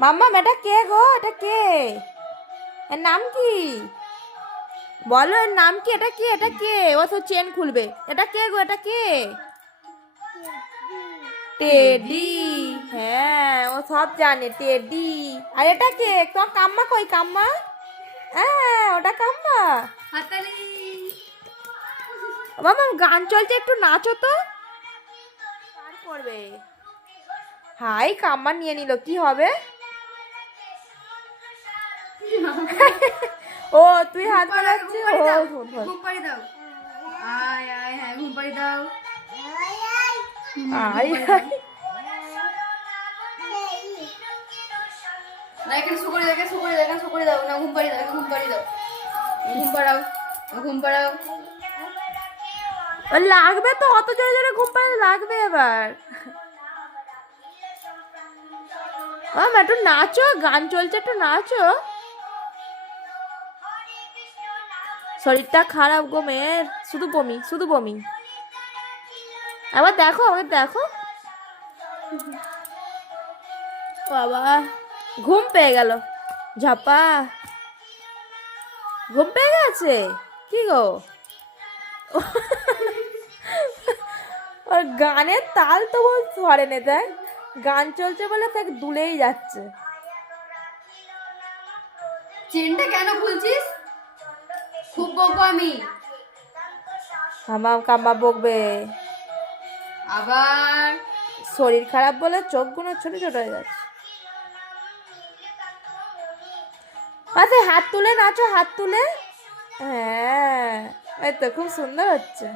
মাম্মা এটা কে গো? এটা কে? এর নাম কি? বলো এর নাম কি? এটা কি? এটা কে? ও তো চেন খুলবে। এটা কে গো? এটা কে? টেডি। হ্যাঁ ও সব জানে, টেডি। আর এটা কে? তোমার কাম্মা কই? কাম্মা? হ্যাঁ ওটা কাম্মা। হাতালি। মামা গান চলছে, একটু নাচো তো। কার করবে? হাই কাম্মা নিয়ে নিল, কি হবে? ও তুই হাত বাড়াচ্ছিস? ও ঘুম পাড়ি দাও। আয় আয়, হ্যাঁ ঘুম পাড়ি দাও। আয় আয়। না এখানে শুকরে দাও, এখানে শুকরে দাও, এখানে শুকরে দাও, না ঘুম পাড়ি দাও, ঘুম পাড়ি দাও, ঘুম পাড়াও, ঘুম পাড়াও। ও লাগবে তো, অত জোরে জোরে ঘুম পাড়াতে লাগবে এবার। মামা একটু নাচো, গান চলছে, একটু নাচো। শরীরটা খারাপ গো মেয়ের, শুধু বমি, শুধু বমি। আবার দেখো, আবার দেখো। বাবা ঘুম পেয়ে গেল, ঝাপা ঘুম পেয়ে গেছে। কি গো? ওর গানের তাল তো ধরে নে, দেখ গান চলছে বলে তাকে দুলেই যাচ্ছে। চেনটা কেন খুলছিস? খুব বকবো আমি। আমার কাম্মা বকবে। আবার শরীর খারাপ বলে চোখগুলো ছোট ছোট হয়ে যাচ্ছে। আচ্ছা হাত তুলে নাচো, হাত তুলে। হ্যাঁ এই তো খুব সুন্দর হচ্ছে।